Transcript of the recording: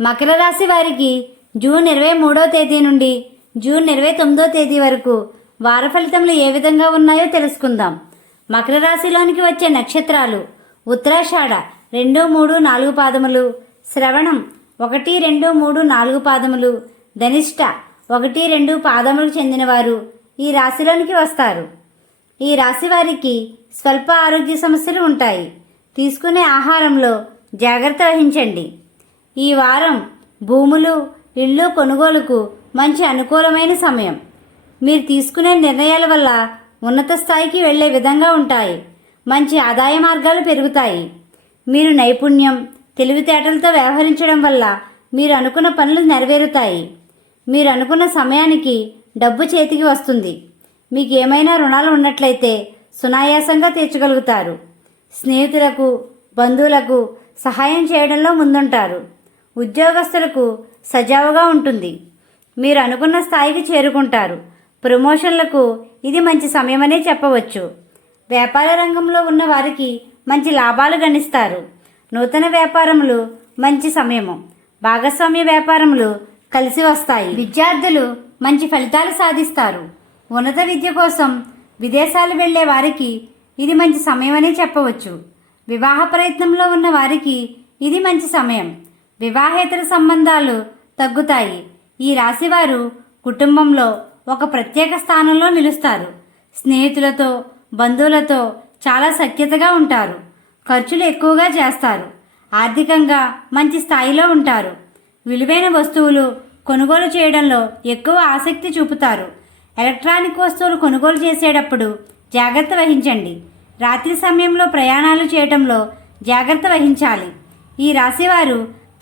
మకర రాశి వారికి జూన్ ఇరవై మూడో తేదీ నుండి జూన్ ఇరవై తొమ్మిదో తేదీ వరకు వార ఫలితములు ఏ విధంగా ఉన్నాయో తెలుసుకుందాం. మకర రాశిలోనికి వచ్చే నక్షత్రాలు ఉత్తరాషాఢ రెండు మూడు నాలుగు పాదములు శ్రవణం ఒకటి రెండు మూడు నాలుగు పాదములు ధనిష్ట ఒకటి రెండు పాదములకు చెందినవారు ఈ రాశిలోనికి వస్తారు. ఈ రాశి వారికి స్వల్ప ఆరోగ్య సమస్యలు ఉంటాయి. తీసుకునే ఆహారంలో జాగ్రత్త వహించండి. ఈ వారం భూములు ఇళ్ళు కొనుగోలుకు మంచి అనుకూలమైన సమయం. మీరు తీసుకునే నిర్ణయాల వల్ల ఉన్నత స్థాయికి వెళ్ళే విధంగా ఉంటాయి. మంచి ఆదాయ మార్గాలు పెరుగుతాయి. మీరు నైపుణ్యం తెలివితేటలతో వ్యవహరించడం వల్ల మీరు అనుకున్న పనులు నెరవేరుతాయి. మీరు అనుకున్న సమయానికి డబ్బు చేతికి వస్తుంది. మీకు ఏమైనా రుణాలు ఉన్నట్లయితే సునాయాసంగా తీర్చగలుగుతారు. స్నేహితులకు బంధువులకు సహాయం చేయడంలో ముందుంటారు. ఉద్యోగస్తులకు సజావుగా ఉంటుంది. మీరు అనుకున్న స్థాయికి చేరుకుంటారు. ప్రమోషన్లకు ఇది మంచి సమయమనే చెప్పవచ్చు. వ్యాపార రంగంలో ఉన్న వారికి మంచి లాభాలు గణిస్తారు. నూతన వ్యాపారములు మంచి సమయము. భాగస్వామ్య వ్యాపారములు కలిసి వస్తాయి. విద్యార్థులు మంచి ఫలితాలు సాధిస్తారు. ఉన్నత విద్య కోసం విదేశాలు వెళ్ళే వారికి ఇది మంచి సమయమనే చెప్పవచ్చు. వివాహ ప్రయత్నంలో ఉన్న వారికి ఇది మంచి సమయం. వివాహేతర సంబంధాలు తగ్గుతాయి. ఈ రాశివారు కుటుంబంలో ఒక ప్రత్యేక స్థానంలో నిలుస్తారు. స్నేహితులతో బంధువులతో చాలా సఖ్యతగా ఉంటారు. ఖర్చులు ఎక్కువగా చేస్తారు. ఆర్థికంగా మంచి స్థాయిలో ఉంటారు. విలువైన వస్తువులు కొనుగోలు చేయడంలో ఎక్కువ ఆసక్తి చూపుతారు. ఎలక్ట్రానిక్ వస్తువులు కొనుగోలు చేసేటప్పుడు జాగ్రత్త వహించండి. రాత్రి సమయంలో ప్రయాణాలు చేయటంలో జాగ్రత్త వహించాలి. ఈ రాశివారు